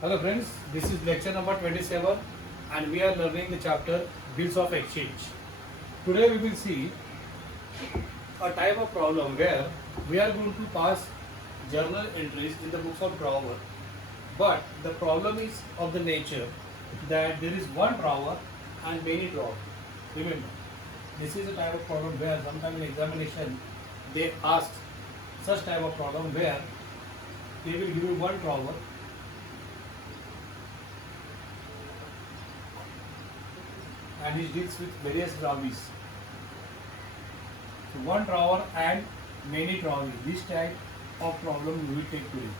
Hello friends, this is lecture number 27 and we are learning the chapter Bills of Exchange. Today we will see a type of problem where we are going to pass journal entries in the books of drawer, but the problem is of the nature that there is one drawer and many drawers. Remember, this is a type of problem where sometimes in examination they ask such type of problem where they will give you one drawer and it deals with various drawings. So one drawer and many drawings. This type of problem we will take today.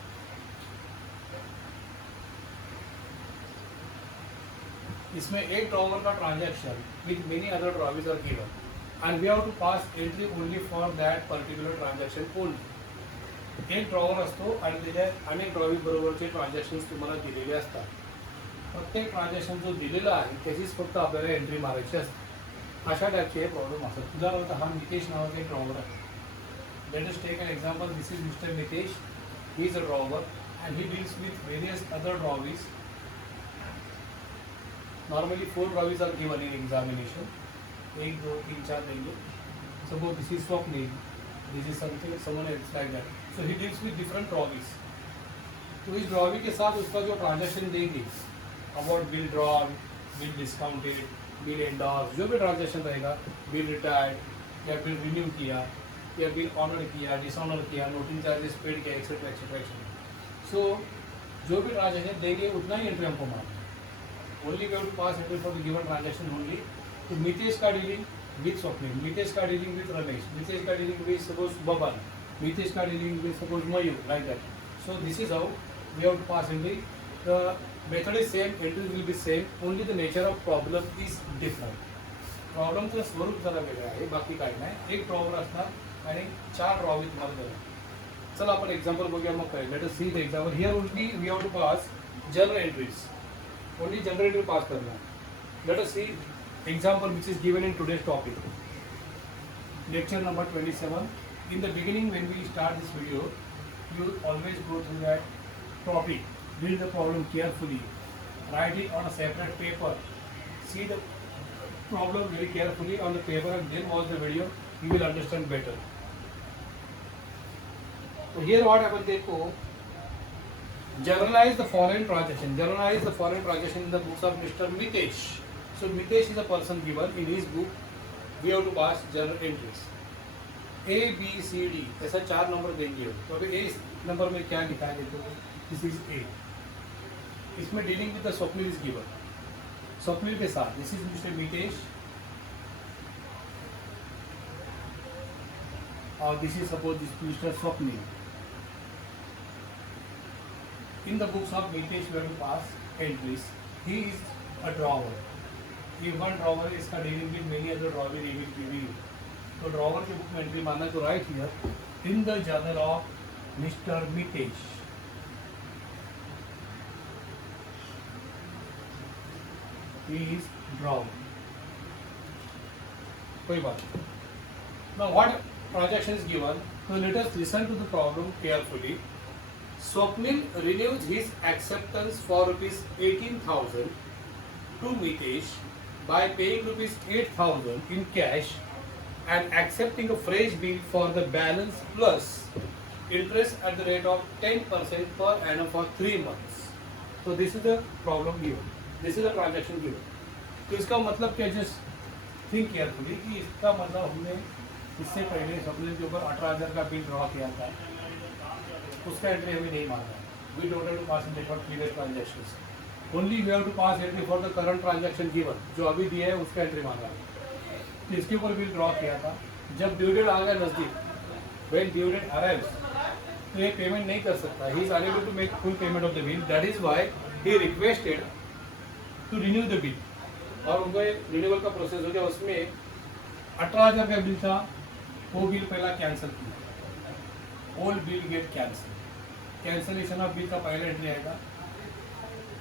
इसमें एक drawer का transaction with many other drawings are given and we have to pass entry only for that particular transaction only. एक drawer असतो आणि त्याच्यात अनेक drawing बरोबरचे transactions तुम्हाला दिलेले असतात. प्रत्येक ट्रान्झॅक्शन जो दिलेला आहे त्याचीच फक्त आपल्याला एंट्री मारायची असते. अशा टाईपचे हे प्रॉब्लेम असतात. उदाहरणार्थ हा नितेश नावाचा एक ड्रॉवर आहे. Let us take an example. This is mister Nitesh. He is a drawer and he deals with various other drawings. Normally 4 drawings are given in examination. 1, 2, 3, 4 देंगे. Suppose this is Swapnil. This is someone else like that. So he deals with different drawings. तो इस drawing के साथ उसका जो transaction देंगे about bill drawn, bill discounted, bill endorse, जो भी ट्रांजेक्शन रहेगा, बिल रिटायर्ड या बिल रिन्यू किया या बिल ऑनर किया, डिसऑनर किया, नोटिंग चार्जेस पेड किया, एक्सेट्रा एक्सेट्रा एक्सेट्रा. सो जो भी ट्रांजेक्शन देंगे उतना ही एंट्री हमको मारना. Only we have to pass entry for the given transaction only. तो Mitesh का dealing with Swapnil, Mitesh का dealing with Ramesh, Mitesh का dealing with suppose Baban, Mitesh का dealing with suppose Mayur, like that. So this is how we have to pass entry. The method is same, entry will be same. Only the nature of problem is different. Problem चं स्वरूप जरा वेगळं आहे, बाकी काही नाही. एक drawer असणार आणि 4 ड्रॉविंग तुम्हाला देणार. चला आपण एक्झाम्पल बघूया मग काय. Let us see the example. Here only we have to pass journal entries. Only generator pass करना है. Let us see example which is given in today's topic. Lecture number 27. In the beginning, when we start this video, you always go through that topic. Read the problem carefully. Write it on a separate paper. See the problem very carefully on the paper and then watch the video. You will understand better. So here what happens? देखो. Generalize the following transaction. Generalize the following transaction in the books of Mr. Mitesh. So Mitesh is a person given in his book. We have to pass journal entries. A, B, C, D. ऐसा 4 number देंगे. तो अभी A number में क्या लिखा है देखो. This is A. इसमें dealing with the Swapnil is given. Swapnil के साथ. This is Mr. Mitesh. और this is suppose this Mr. Swapnil. In the books of Mitesh, we have to pass entries. He is a drawer. If one drawer is dealing with many other drawers, he will give you. So drawer के book में entry मारना तो right here in the journal of Mr. Mitesh. He is drawer. कोई बात नहीं. Now what transaction is given? So let us listen to the problem carefully. Swapnil renews his acceptance for rupees 18,000 to Mitesh by paying rupees 8,000 in cash and accepting a fresh bill for the balance plus interest at the rate of 10% per annum for 3 months. So this is the problem given. This is the transaction given. तो इसका मतलब क्या? Just think carefully कि इसका मतलब हमने इससे पहले स्वप्निल के ऊपर 18,000 का बिल ड्रॉ किया था, उसका एंट्री हमें नहीं मारना. We don't have to pass entry for previous transactions. Only we have to pass entry for the current transaction given. जो अभी दिया है उसका एंट्री मारना है. तो इसके ऊपर बिल ड्रॉ किया था. जब ड्यू डेट आ गया नज़दीक, व्हेन ड्यू डेट अराइव्स, तो ये पेमेंट नहीं कर सकता. He is unable to make full payment of the bill. That is why he requested to renew the bill. और उनको रिन्यूअल का प्रोसेस हो गया. उसमें 18,000 का बिल था, वो बिल पहला कैंसिल किया. Old bill get cancel. Cancellation of bill का पहला एंट्री आएगा.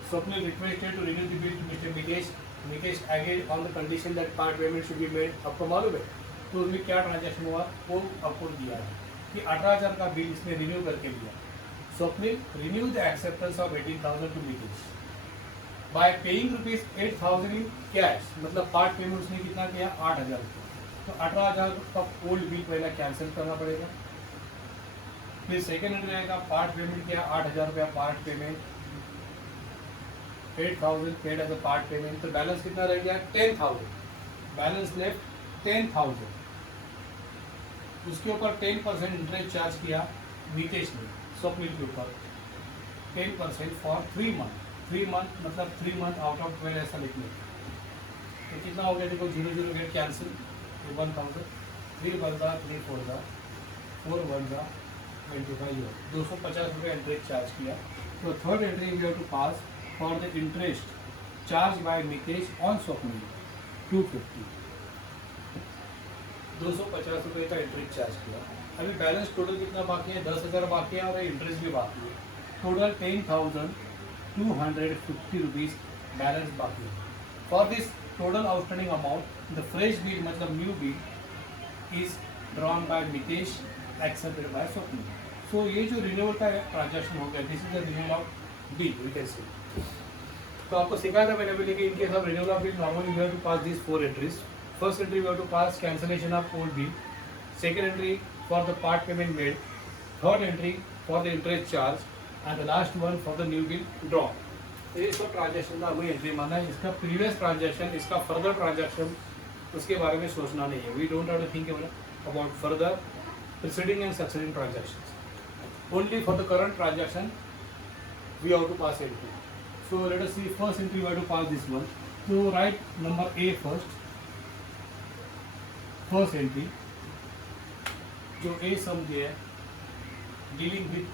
Swapnil requested to renew the bill to Mr. Mitesh. Mitesh agreed on the condition that part payment should be made. आपको मालूम है तो उसमें क्या ट्रांजैक्शन हुआ वो आपको दिया है कि 18,000 का बिल इसने रिन्यू करके लिया. Swapnil renew the acceptance of 18,000 to Nitish by paying rupees 8,000 in cash. मतलब पार्ट पेमेंट उसने कितना किया 8,000 रुपये, तो 18,000 का ओल्ड बिल पहले कैंसिल करना पड़ेगा। फिर सेकेंड एंट्री आएगा पार्ट पेमेंट किया 8,000 रुपया part payment, 8,000 paid as a part payment, तो बैलेंस कितना रह गया 10,000, बैलेंस लेफ्ट 10,000। उसके ऊपर 10% इंटरेस्ट चार्ज किया नीतेश ने स्वप्निल के ऊपर 10% फॉर 3 मंथ। 3 मंथ मतलब 3 मंथ आउट ऑफ 12 ऐसा लिखने, तो कितना हो गया देखो 0 गेट कैंसिल, 1,000, 3 1 जा 3 4 जा 4 1 जा 25 250 रुपये इंटरेस्ट चार्ज किया। तो third entry we have to pass for the interest charge by Nitesh on Swapnil 250, 250 रुपये का इंटरेस्ट चार्ज किया। अभी बैलेंस टोटल कितना बाकी है 10,000 बाकी है और इंटरेस्ट भी बाकी है, टोटल 10,250 रुपीज़ बैलेंस बाकी है। For this total outstanding amount the fresh bill मतलब new bill is drawn by Nitesh accepted by Swapnil. So ये जो रिन्यूअल का ट्रांजेक्शन हो गया, this is the renewal of bill we can say. तो आपको सिखाया था मैंने अभी, लेकिन in case of renewal of bill normally we have to pass this 4 entries. First entry we have to pass cancellation of old bill, second entry for the part payment made, third entry for the interest charge and the last one for the new bill draw. ये सब transaction का हमें entry मानना है। इसका previous transaction, इसका further transaction उसके बारे में सोचना नहीं है। We don't have to think about further preceding and succeeding transactions, only for the current transaction we have to pass entry. So let us see, first entry we have to pass this one. So write number A first, first entry जो A sum दिया है dealing with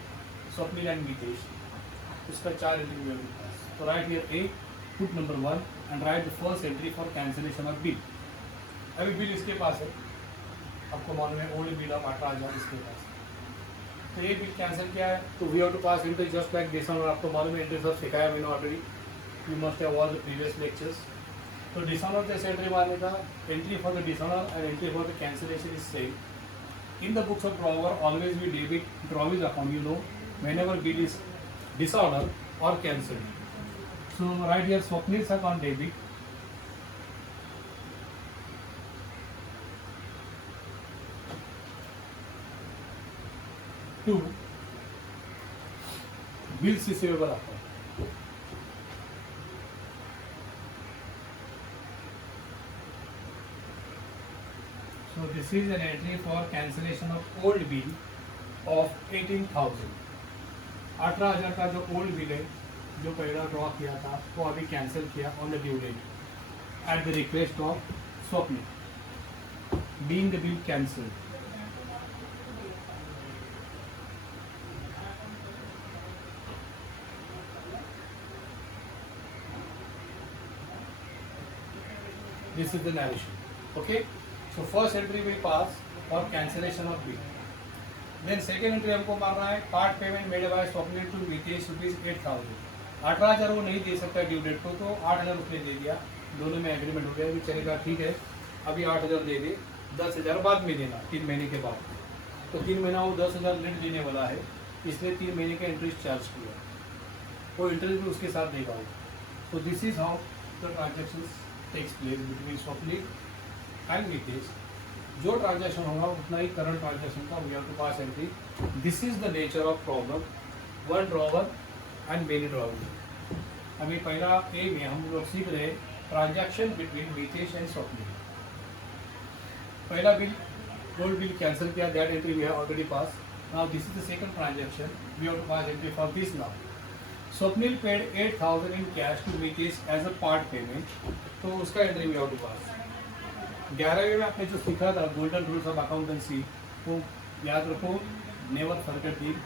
Swapnil and Nitesh, उसका 4 entry we have to pass. So write here A, put number 1 and write the first entry for cancellation of bill. अभी bill इसके पास है, आपको मालूम है ओल्ड बिल ऑफ 18,000 इसके पास, तो ये बिल कैंसिल किया है, तो we have to pass into just like this. और आपको मालूम है इंटरेस्ट सब सिखाया मैंने already, you must have watch the previous lectures. तो डिसऑनर जैसे एंट्री मारने का, entry for the dishonour and entry for the cancellation is same. In the books of drawer always we debit drawee's account, you know, whenever bill is dishonour और cancelled. So right here Swapnil's account debit, to bills receivable account. So this is an entry for cancellation of old bill of 18,000. 18,000 का जो old bill है, जो पहला draw किया था वो अभी कैंसिल किया on the due date at the request of Swapnil, being the bill cancelled. This is the narration. Okay, so first entry will pass for cancellation of bill. Then second entry हमको मारना है part payment made by Swapnil to Nitesh rupees 8,000। 18,000 वो नहीं दे सकता due date को, तो 8,000 रुपये दे दिया, दोनों में एग्रीमेंट हो गया कि चलेगा ठीक है, अभी 8,000 दे दे, 10,000 बाद में देना 3 महीने के बाद। तो 3 महीना वो 10,000 लेट देने वाला है, इसलिए 3 महीने का इंटरेस्ट चार्ज किया, वो इंटरेस्ट भी उसके साथ देगा। तो this is how the transaction takes place between Swapnil and Nitesh. जो ट्रांजेक्शन होगा उतना ही करंट ट्रांजेक्शन का we have to pass entry. This is the nature of problem, one drawer and many drawer. अभी पहला ए में हम लोग सीख रहे transaction between Nitesh and Swapnil. पहला बिल गोल्ड बिल कैंसिल किया, that entry we have already pass. Now this is the second transaction, we have to pass entry for this now. Swapnil paid 8,000 in cash to Nitesh as a part payment, तो उसका entry we have to pass. 11वीं में आपने जो सीखा था golden rules of accountancy, वो याद रखो, never forget it,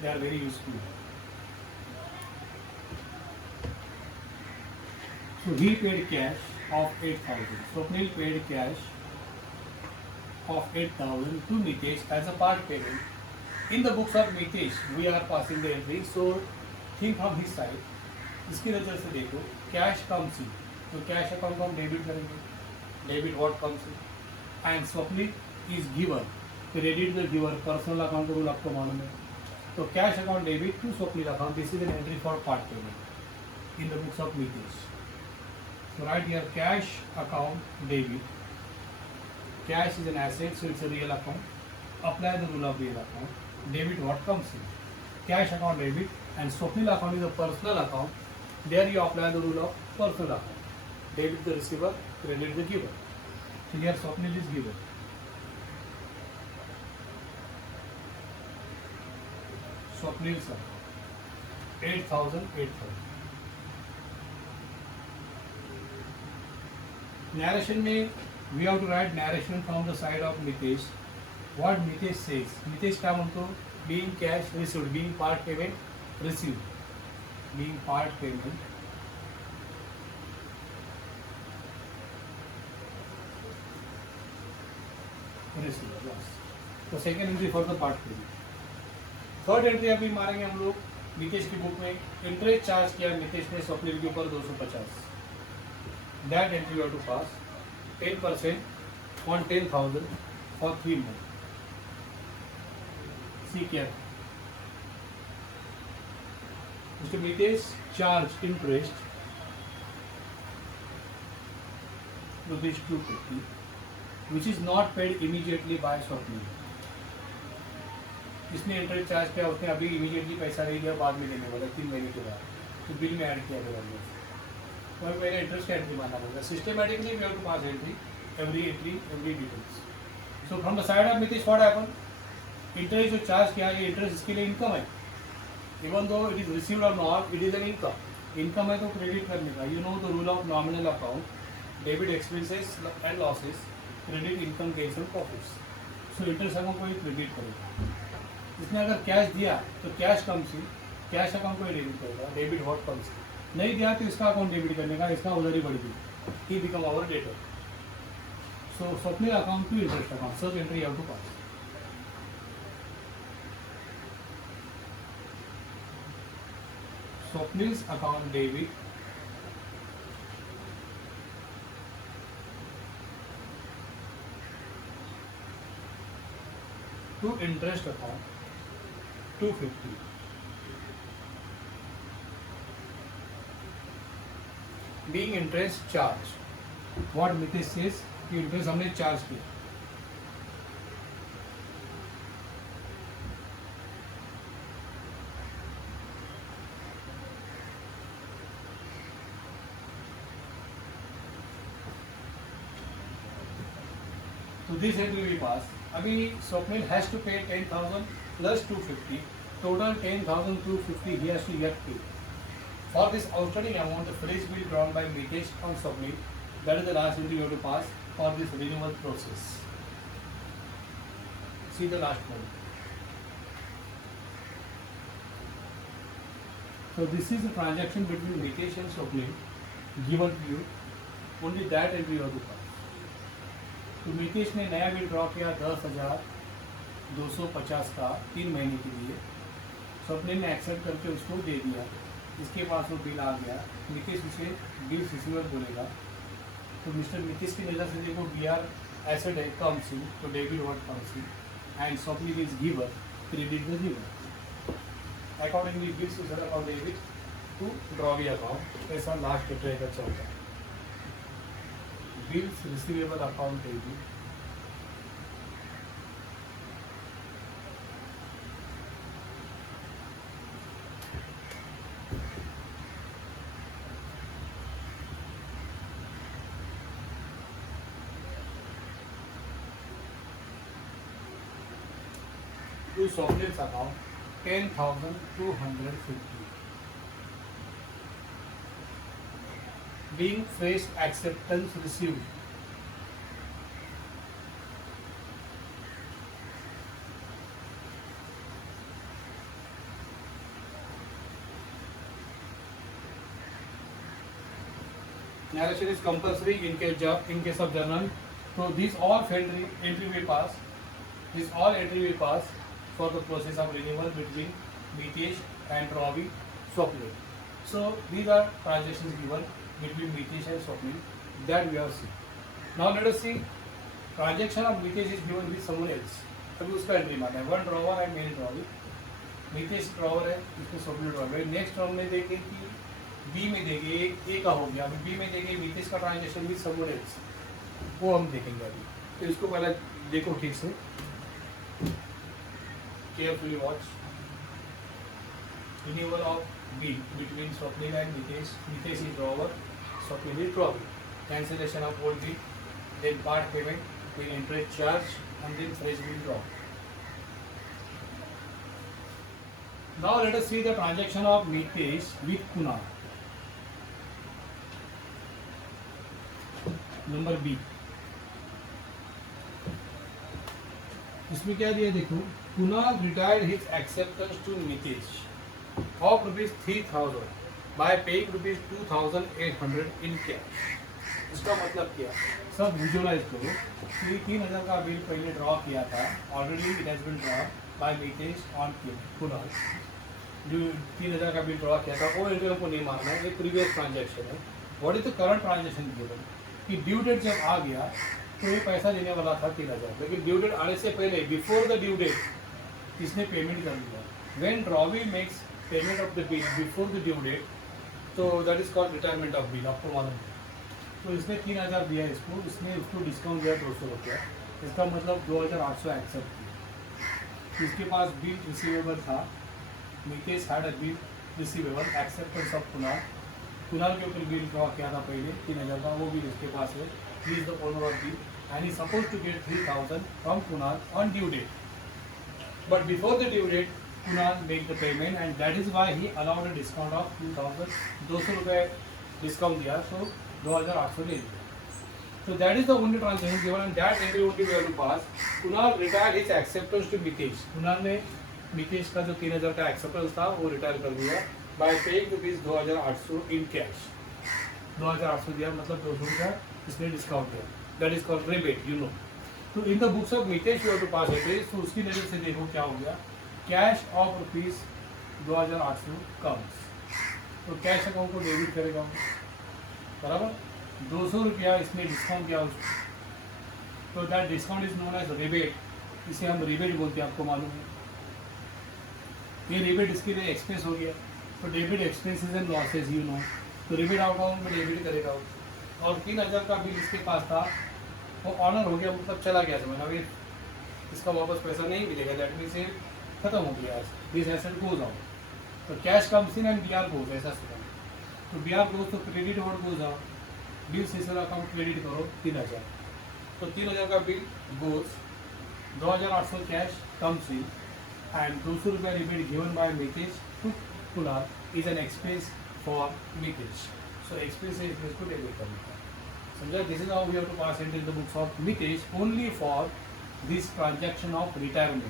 they are very useful. So he paid cash of 8,000, Swapnil paid cash of 8,000 to Nitesh as a part payment. In the books of Nitesh, we are passing the entry, so think from his side. इसकी नज़र से देखो, cash comes in, तो cash account को हम debit करेंगे, debit what comes in, and Swapnil is giver, credit the giver, personal account का rule आपको मालूम है, So cash account debit to Swapnil account. This is an entry for part payment in the books of Mitesh. So write here cash account debit. Cash is an asset, so it's a real account. Apply the rule of real account. Debit what comes in. Cash account debit and Swapnil account is a personal account. There you apply the rule of personal account. Debit the receiver, credit the giver. So here Swapnil is given. Swapnil sir, 8,000, 8,000. Narration में we have to write narration from the side of Mitesh. What Mitesh says. Mitesh क्या म्हणतो? Being cash received, being part payment received, being part payment received. Yes. तो second entry for the part payment. Third entry अभी मारेंगे हम लोग मितेश की book में. Interest charge किया मितेश ने स्वप्निल के ऊपर 250. That entry you have to pass 10% on 10,000 for 3 months. See care. Mister Mitesh charge interest ₹250 which is not paid immediately by Swapnil. इसने इंटरेस्ट चार्ज किया, उसने अभी इमीडिएटली पैसा नहीं दिया, बाद में देने वाला 3 महीने के बाद, तो बिल में ऐड किया गया. तो पहले इंटरेस्ट का एंट्री मानना पड़ेगा. Systematically we have to pass entry every details. So from the side of Mitesh what happen. Interest जो चार्ज किया, ये इंटरेस्ट इसके लिए इनकम है. Even though it is received और not, it is an income. Income है तो क्रेडिट करने का. You know the rule of nominal account. Debit expenses and losses, credit income gains and profits. So interest account को ही credit करेगा. इसने अगर कैश दिया तो कैश कम्स इन, कैश अकाउंट को डेबिट करेगा. डेबिट व्हाट कम्स इन. नहीं दिया तो इसका अकाउंट डेबिट करने का, इसका उधर ही बढ़ गई. He become our debtor. So Swapnil account to interest account, सब entry have to pass. Swapnil's account debit to interest account 250. Being interest charge. What Mitesh says कि इंटरेस्ट हमने चार्ज किया. तो दिस entry we pass. अभी Swapnil has to pay 10,000 plus 250. Total 10,250 he has to yet pay. For this outstanding amount, the fresh bill drawn by Mitesh on Swapnil. That is the last entry you have to pass for this renewal process. See the last one. So this is the transaction between Mitesh and Swapnil given to you. Only that entry you have to pass. तो मितेश ने नया bill draw किया 10,250 का 3 महीने के लिए. स्वप्निल ने accept करके उसको दे दिया. इसके पास वो बिल आ गया. मितेश उसे बिल रिसीवर बोलेगा. तो मिस्टर मितेश की नज़र से देखो बी आर एसेट है, कम्स इन, तो debit what comes in and Swapnil is giver, credit the giver. Accordingly bills to settle account debit to drawee account. ऐसा लास्ट ट्रेड का चलता है. Bills receivable account debit to Swapnil's account 10,250. Being fresh acceptance received. Narration is compulsory in case of journal. So these all entry will pass. This all entry will pass for the process of renewal between Mitesh and Ravi Swapnil. So these are transactions given between Mitesh and Swapnil that we have seen. Now let us see transaction of Mitesh is given with someone else. अभी उसका entry मारना है. One drawer and main drawee. Mitesh drawer है, इसको Swapnil drawer. Next term में देंगे कि B में देंगे, ए का हो गया, अभी बी में देंगे मितेश का ट्रांजेक्शन विद समवन एल्स, वो हम देखेंगे अभी। तो इसको पहले देखो ठीक से, carefully watch. Renewal of be between Swapnil and Mitesh, Mitesh is drawer, Swapnil is drawer. Cancellation of old bill, then part payment, then interest charge, and then fresh bill draw. Now let us see the transaction of Mitesh with Kunal. Number B. इसमें क्या दिया देखो, Kunal retired his acceptance to Mitesh of rupees 3,000 by paying rupees 2,800 in cash. इसका मतलब क्या, सब visualise करो कि 3,000 का बिल पहले ड्रॉ किया था, already it has been draw by Mitesh on Kunal. जो 3,000 का बिल ड्रॉ किया था वो एंट्री हमको नहीं मारना है, ये प्रीवियस ट्रांजैक्शन है। What is the current transaction given, कि ड्यू डेट जब आ गया तो ये पैसा देने वाला था 3,000, लेकिन ड्यू डेट आने से पहले, बिफोर द ड्यू डेट इसने पेमेंट कर दिया। When drawee makes payment of the bill before the due date, तो that is called retirement of bill, आपको मालूम है। तो इसने 3,000 दिया इसको, इसने उसको डिस्काउंट दिया 200 रुपया, इसका मतलब 2,800 एक्सेप्ट किया। इसके पास बिल रिसीवेबल था, Mitesh had a bill receivable acceptance of Kunal, Kunal के ऊपर बिल ड्रॉ किया था पहले 3,000 का, वो बिल इसके पास है, he is the owner of bill and he suppose to get 3,000 from Kunal on due date. But before the due date Kunal make the payment and that is why he allowed a discount of 2,000, 200 रुपये discount दिया, सो 2,800 ले लिया। So that is the only transaction given and that entry only we have to pass. Kunal retired his acceptance to Mitesh. Kunal ने मितेश का जो 3,000 का acceptance था वो रिटायर कर दिया by paying rupees 2,800 in cash. 2,800 दिया, मतलब 200 रुपया इसने डिस्काउंट दिया, that is called rebate, you know. तो in the books of Mitesh you have to pass entries, तो उसकी नजर से देखो क्या हो गया, कैश ऑफ रुपीज 2,800 कम्स, तो कैश अकाउंट को डेबिट करेगा बराबर, 200 रुपया इसमें डिस्काउंट किया उसको, तो that discount is known as rebate, इसे हम रिबेट बोलते हैं, आपको मालूम है। ये रिबेट इसके लिए एक्सपेंस हो गया, तो debit expenses and losses you know, तो रिबेट अकाउंट में डेबिट करेगा। और 3,000 का बिल इसके पास था, वो ऑनर हो गया, मतलब चला गया समझ, अभी इसका वापस पैसा नहीं मिलेगा, दैट मीन्स ये खत्म हो गया, दिस एसेट गोज आउट, तो cash comes in and BR goes, ऐसा समझ। तो बीआर गोज तो क्रेडिट और गोज आउट, बिल सीजर अकाउंट क्रेडिट करो 3,000, तो 3,000 का bill goes, 2,800 cash comes in and 200 रुपया rebate given by Mitesh to Kunal is an expense for Mitesh, so expense है एक्सपेंस को डेबिट करना है, समझा। This is how we have to pass into the books of Mitesh only for this transaction of retirement.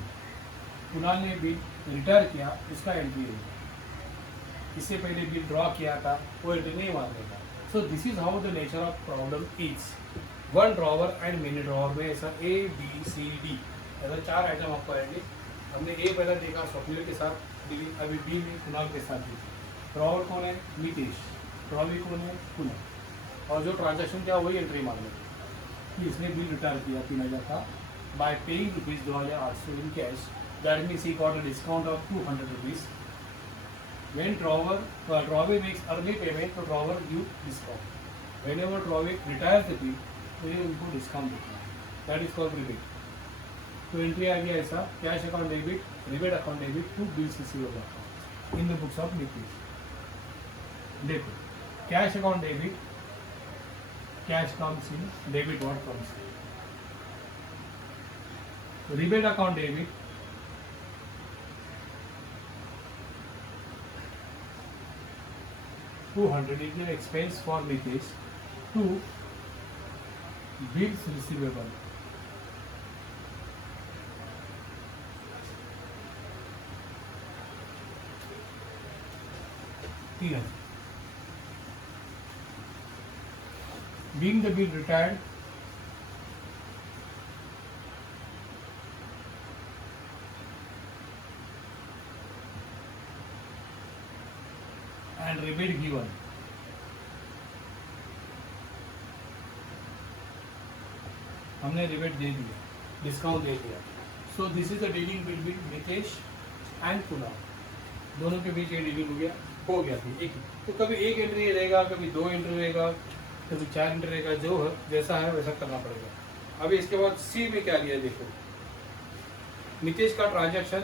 Kunal ने bill retire किया, उसका entry है, इससे पहले बिल ड्रॉ किया था वो एंट्री नहीं मारने का। So this is how the nature of problem is, one drawer and mini drawer में ऐसा ए बी सी डी ऐसा 4 आइटम आपको आएंगे। हमने ए पहले देखा स्वप्निल के साथ डीलिंग, अभी बी में कुणाल के साथ दी। ड्रॉवर कौन है, मितेश, ड्रॉवी कौन है, कुणाल, और जो ट्रांजेक्शन क्या वही एंट्री मारने की, इसने बिल रिटायर किया 3,000 का bye paying rupees 2,800 in cash, that means he got a discount of 200 rupees. When Drawey makes early payment, तो Drawey give discount. Whenever Drawey retires the bill, तो ये उनको डिस्काउंट देता है, दैट इज कॉल्ड रिबेट। तो entry आ गया ऐसा, cash account debit, rebate account debit to bills receivable account in the books of Mitesh. देखो cash account debit, cash comes in, debit what comes in, rebate account debit, $200 is an expense for Mitesh to bills receivable. Being the bill retired, and rebate given, हमने rebate दे दिया, discount दे दिया। So this is the dealing between Mitesh and Kunal. दोनों के बीच ये dealing हो गया थी एक। तो कभी एक एंट्री रहेगा, कभी दो एंट्री रहेगा, कभी चार एंट्री रहेगा, जो जैसा है वैसा करना पड़ेगा। अभी इसके बाद सी में क्या लिया देखो, मितेश का ट्रांजैक्शन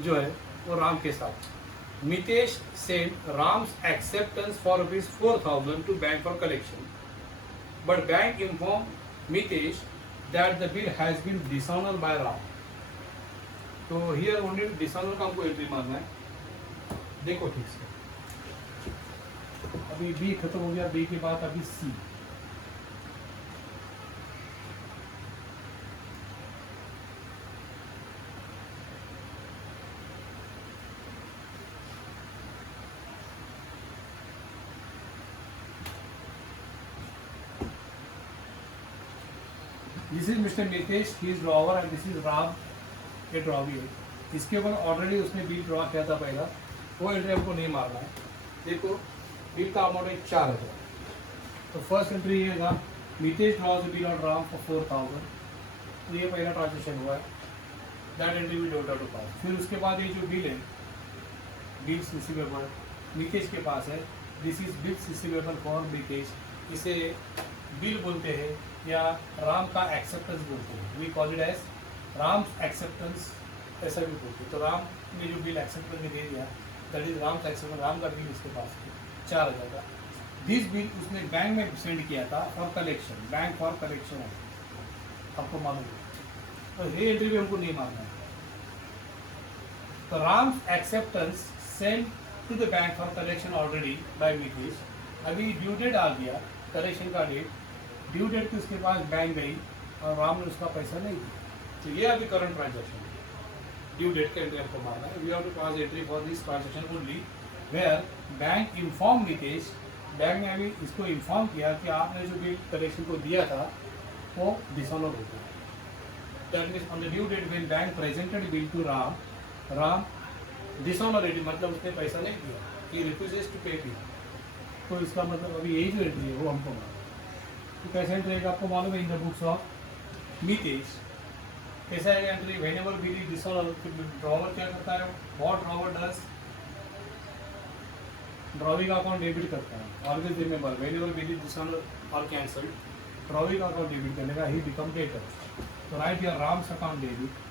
जो है वो राम के साथ। Mitesh send Ram's acceptance for ₹4,000 to bank for collection, but bank inform Mitesh that the bill has been dishonour by Ram. तो हियर ओनली डिसऑनर का हमको एंट्री मारना है। देखो ठीक से, अभी बी खत्म हो गया, बी के बाद अभी C. This is mister Nitesh, he is drawer and this is Ram के ड्रॉवी है। इसके ऊपर ऑलरेडी उसने बिल ड्रॉ किया था पहला, वो एंट्री हमको नहीं मारना है। देखो बिल का अमाउंट है 4,000। तो फर्स्ट एंट्री ये था, Mitesh draws bill on Ram for 4,000। तो ये पहला ट्रांजेक्शन हुआ है, that entry we don't have to pass. फिर उसके बाद ये जो बिल है, बिल्स रिसीवेबल मितेश के पास है, this is bills receivable for Mitesh. इसे बिल बोलते हैं या राम का एक्सेप्टेंस बोलते हैं। We call it as Ram's acceptance, ऐसा भी बोलते हैं। तो राम ने जो बिल एक्सेप्ट करके दे दिया, दैट इज राम का एक्सेप्टेंस। राम का बिल इसके पास है 4,000 का। दिस बिल उसने बैंक में सेंड किया था for collection, bank for collection है, आपको मालूम है। तो ये एंट्री भी हमको नहीं मानना है। तो Ram's acceptance send to the bank for collection already by Mitesh. अभी ड्यू डेट आ गया, कलेक्शन का डेट, ड्यू डेट की उसके पास बैंक गई और राम ने उसका पैसा नहीं दिया। तो ये अभी करंट ट्रांजेक्शन है, ड्यू डेट का एंट्री हमको मारना है। We have to pass entry for this transaction only where bank inform Mitesh. Bank ने अभी इसको इन्फॉर्म किया कि आपने जो बिल कलेक्शन को दिया था वो डिसऑनर हो गया। That means on the due date when bank presented bill to Ram, Ram dishonour it, मतलब उसने पैसा नहीं दिया, he refuses to pay bill. तो इसका मतलब अभी यही जो एंट्री है वो हमको मालूम। तो कैसे एंट्री रहेगा आपको मालूम है, इन द बुक्स ऑफ मितेश कैसा है entry. Whenever bill is dishonour, drawer क्या करता है, व्हाट ड्रॉवर डज, ड्रॉवी का अकाउंट डेबिट करता है। Always remember, whenever bill is dishonour और कैंसल्ड, ड्रॉवी का अकाउंट डेबिट करने का, ही बिकम डेटर। तो right your Ram's account debit,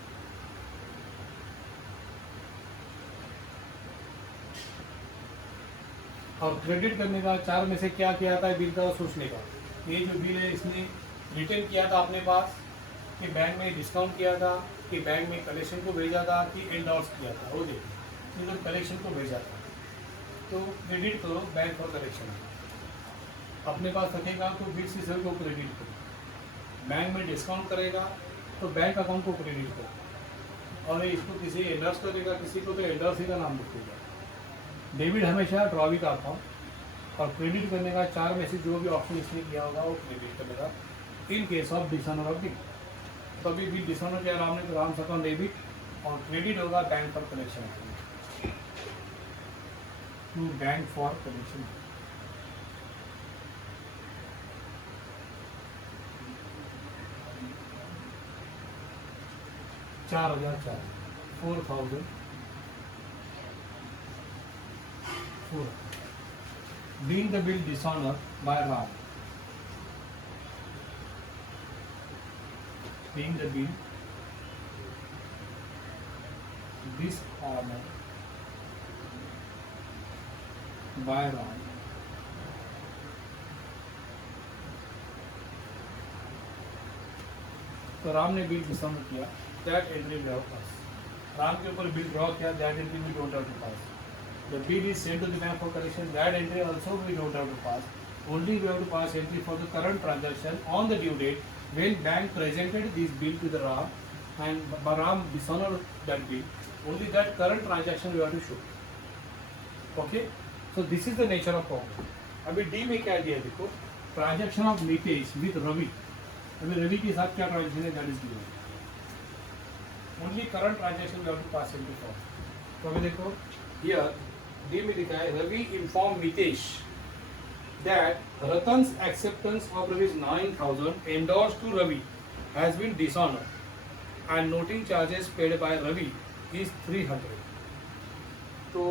और क्रेडिट करने का 4 में से क्या किया था बिल का सोचने का। ये जो बिल है इसने रिटर्न किया था अपने पास, कि बैंक में डिस्काउंट किया था, कि बैंक में कलेक्शन को भेजा था, कि एंडोर्स किया था। वो देखिए तो कलेक्शन को भेजा था, तो क्रेडिट करो बैंक फॉर कलेक्शन। अपने पास रखेगा तो बिल से को क्रेडिट करो, बैंक में डिस्काउंट करेगा तो बैंक अकाउंट को क्रेडिट करो, और इसको किसी एंडोर्स करेगा किसी को तो एंडोर्स ही का नाम लिखेगा। डेबिट हमेशा ड्रॉवी का अकाउंट, और क्रेडिट करने का 4 में से जो भी ऑप्शन इसने किया होगा वो क्रेडिट करेगा in case of dishonour of bill. तो अभी भी डिसऑनर किया राम ने, तो राम्स अकाउंट डेबिट, और क्रेडिट होगा bank for collection, to bank for collection. $4,004, 4,000 being the bill dishonored by Ram, being the bill dishonored by Ram, तो राम ने बिल डिसऑनर किया, that entry we have pass. Ram के ऊपर बिल ड्रॉ किया, that entry we don't have to pass. The bill is sent to the bank for collection, that entry also we don't have to pass. Only we have to pass entry for the current transaction on the due date when bank presented this bill to the Ram and Ram dishonored that bill. Only that current transaction we have to show. Okay? So this is the nature of problem. अभी D में क्या दिया देखो, transaction of Mitesh with Ravi. अभी रवि के साथ क्या transaction है, that is given. Only current transaction we have to pass entry for. तो अभी देखो here डी में लिखा है, Ravi inform Mitesh that Ratan's acceptance of ₹9,000 endorse to Ravi has been dishonoured and noting charges paid by Ravi is 300। तो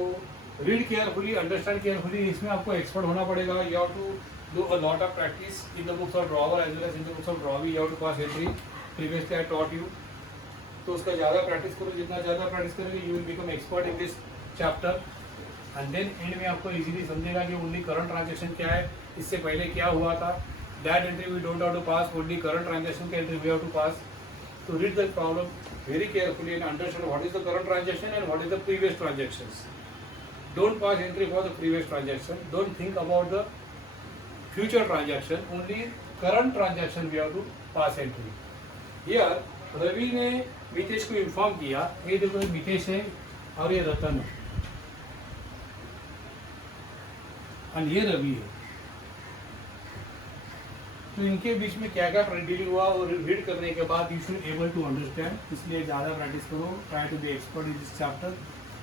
रीड केयरफुली, अंडरस्टैंड केयरफुली, इसमें आपको expert होना पड़ेगा. You have to do a lot of practice in the books of drawer as well as in the books of drawee. You have to pass entry. Previously I taught you. तो उसका ज़्यादा practice करो. जितना ज़्यादा practice करोगे you will become expert in this chapter. And then end में आपको easily समझेगा कि ओनली करंट ट्रांजेक्शन क्या है, इससे पहले क्या हुआ था. That entry we don't have to pass, only current transaction का entry we have to pass. तो read the problem very carefully and understand what is the current transaction and what is the previous transactions. Don't pass entry for the previous transaction. Don't think about the future transaction. Only current transaction we have to pass entry. Here Ravi ने मितेश को inform किया, ये देखो मितेश है और ये रतन है और ये रवि है. तो इनके बीच में क्या क्या डीलिंग हुआ और रीड करने के बाद you should able to understand. इसलिए ज़्यादा प्रैक्टिस करो. Try to be expert in this chapter.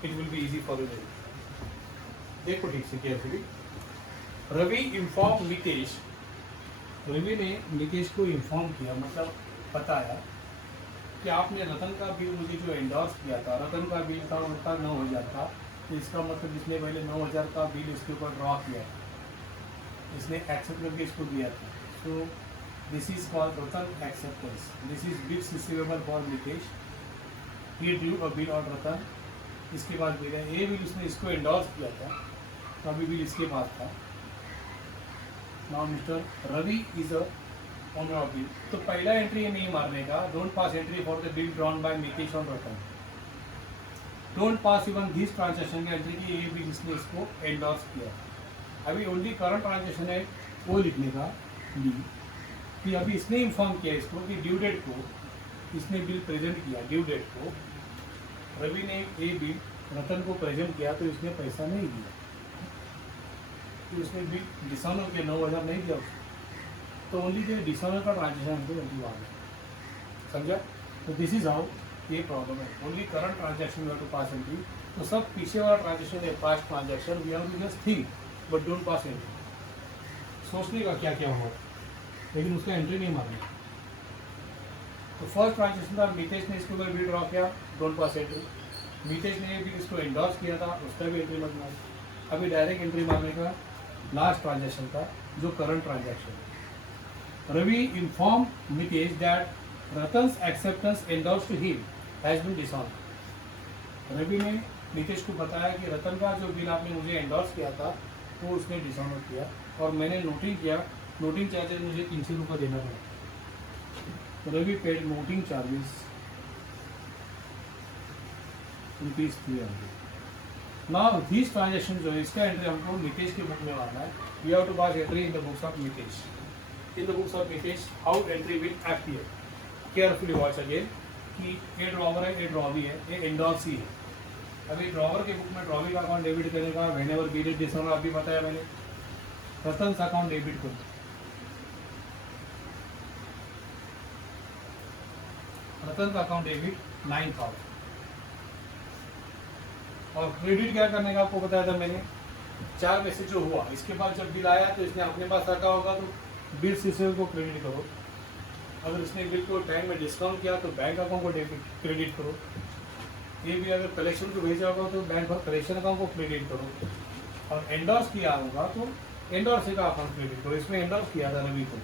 It will be easy for you. देखो ठीक से केयरफुली. रवि इन्फॉर्म मितेश. रवि ने मितेश को इन्फॉर्म किया, मतलब बताया कि आपने रतन का बिल मुझे जो एंडोर्स किया था, रतन का बिल था उनका 9,000 था. तो इसका मतलब इसने पहले 9,000 का बिल इसके ऊपर ड्रॉ किया, इसने एक्सेप्ट करके इसको दिया था. So this is called Ratan acceptance. This is bills receivable for Mitesh. He drew a bill on Ratan. इसके बाद बिल है, ये बिल उसने इसको एंडोर्स किया था, तो अभी बिल इसके पास था. Now Mr. Ravi is a owner of bill. तो पहला एंट्री नहीं मारने का. Don't pass entry for the bill drawn by Mitesh on Ratan. Don't pass even this transaction का एंट्री की ये बिल इसने इसको एंडोर्स किया. अभी ओनली करंट ट्रांजेक्शन है वो लिखने का डी. कि अभी इसने इन्फॉर्म किया इसको कि ड्यू डेट को इसने बिल प्रेजेंट किया. ड्यू डेट को रवि ने ये बिल रतन को प्रेजेंट किया, तो इसने पैसा नहीं दिया. तो उसने बिल डिसऑनर के 9,000 नहीं दिया. तो ओनली जो डिसऑनर का ट्रांजेक्शन है वो आ गया. समझा. तो दिस इज हाउ ये प्रॉब्लम है. Only current transaction we have to pass entry. तो सब पीछे वाला ट्रांजेक्शन है, past transaction we have to just think but don't pass entry. सोचने का क्या क्या हुआ, लेकिन उसका एंट्री नहीं मारनी. तो फर्स्ट ट्रांजेक्शन था, मितेश ने इसके ऊपर बिल ड्रॉ किया, डोंट पास एंट्री. मितेश ने भी इसको एंडोर्स किया था, उसका भी एंट्री मत मार. अभी डायरेक्ट एंट्री मारने का लास्ट ट्रांजेक्शन था जो current transaction. Ravi inform Mitesh that Ratan's acceptance endorse to him has been dishonour. Ravi ने मितेश को बताया कि रतन का जो बिल आपने मुझे एंडोर्स किया था वो उसने डिसऑनर किया और मैंने नोटिंग किया. नोटिंग चार्जेस मुझे 300 रुपये देना पड़ा. तो Ravi paid noting charges ₹300. Now this transaction जो है इसका एंट्री हमको मितेश की बुक में मारना है. We have to pass entry in the books of Mitesh. In the books of Mitesh how entry will appear. Carefully watch again कि ये ड्रॉवर है, ये ड्रॉवी है, ये एंडोर्सी है. अभी ड्रॉवर के बुक में ड्रॉवी का अकाउंट डेबिट करने का वेन एवर बिल डिसऑनर अभी बताया मैंने. रतन अकाउंट डेबिट करो. रतन का अकाउंट डेबिट 9,000. और क्रेडिट क्या करने का आपको बताया था मैंने. 4 में से जो हुआ इसके बाद जब बिल आया तो इसने अपने पास रखा होगा तो बिल रिसीवर को क्रेडिट करो. अगर इसने बिल को टाइम में डिस्काउंट किया तो बैंक अकाउंट को डेबिट क्रेडिट करो. ये भी अगर कलेक्शन को भेजा होगा तो बैंक कलेक्शन अकाउंट को क्रेडिट करो. और एंडोर्स किया होगा तो एंडोर्स का अकाउंट क्रेडिट करो. इसमें एंडोर्स किया था रवि को,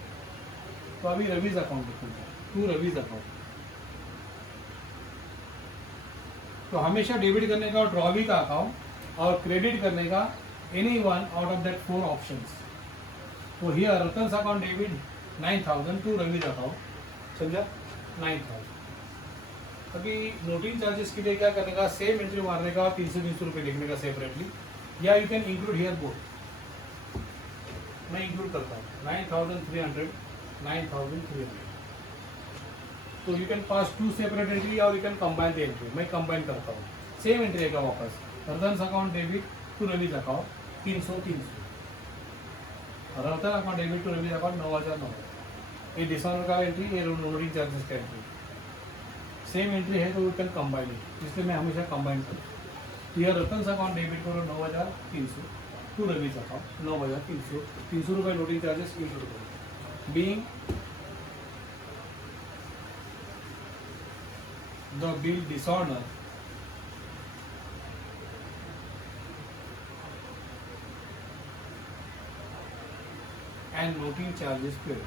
तो अभी रवीज अकाउंट लिखूंगा. To Ravi's account. तो हमेशा डेबिट करने का ड्रॉवी का अकाउंट और क्रेडिट करने का any one out of that 4 options. तो here Ratan account debit 9,000 to Ravi's account. समझा. 9,000. अभी नोटिंग चार्जेस के लिए क्या करने का, सेम एंट्री मारने का 300 रुपये लिखने का सेपरेटली. या you can include here both. मैं इंक्लूड करता हूँ 9,300 9,300. तो you can pass 2 separate entry और you can combine the entry. मैं कंबाइन करता हूँ. सेम एंट्री आएगा वापस. Ratan account debit to Ravi's account 300. Ratan account debit to Ravi's account 9,000. ये डिसऑनर का एंट्री, ये नोटिंग चार्जेस का एंट्री. सेम एंट्री है तो यू कैन कंबाइन इट. इसलिए मैं हमेशा कंबाइन करता हूँ. यह रतन अकाउंट डेबिट करो 9,300 टू रवीज अकाउंट 9,300. 300 रुपये नोटिंग चार्जेस इंक्लूड करो. Being the bill dishonor and noting charges paid.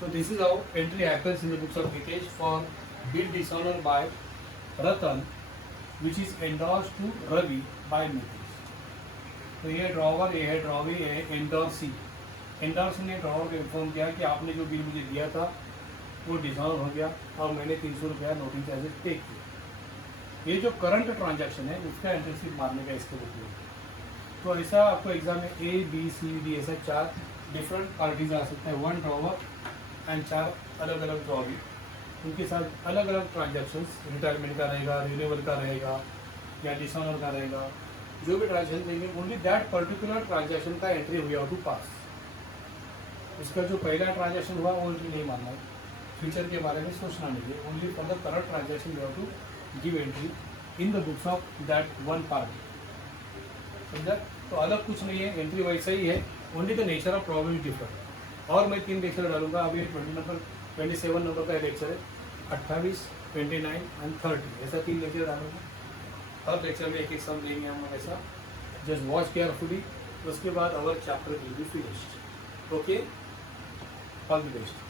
So this is how entry happens in the books of Hitesh for bill dishonor by Ratan, which is endorsed to Ravi by Nitish. तो ये drawer, ये है drawee, ये है endorsee. Endorsee ने drawer को inform किया कि आपने जो बिल मुझे दिया था वो डिसऑनर हो गया और मैंने 300 रुपया नोटिंग चार्जेस पे किए। ये जो करंट ट्रांजैक्शन है उसका एंट्री शीट मारने का इसके उपयोग। तो ऐसा आपको एग्जाम में ए बी सी डी ऐसा 4 डिफरेंट पार्टीज आ सकते हैं, 1 ड्रॉवर एंड 4 अलग अलग ड्रॉवी। उनके साथ अलग अलग ट्रांजैक्शंस, रिटायरमेंट का रहेगा, रिन्यूअल का रहेगा या डिसऑनर का रहेगा, जो भी ट्रांजेक्शन देंगे ओनली दैट पर्टिकुलर ट्रांजैक्शन का एंट्री हुआ टू पास। उसका जो पहला ट्रांजैक्शन हुआ वो एंट्री नहीं मानना है, फ्यूचर के बारे में सोचना नहीं है, only for the current transaction you have to give entry in the books of that one party. समझा? तो अलग कुछ नहीं है, एंट्री वैसा ही है, only the nature of problem is different. और मैं 3 लेक्चर डालूंगा, अभी 27 नंबर का लेक्चर है, 28, 29 एंड 30, ऐसा 3 लेक्चर डालूंगा। हर लेक्चर में एक एक सम देंगे हम ऐसा। जस्ट वॉच केयरफुली, उसके बाद our chapter will be finished. Okay, all the best.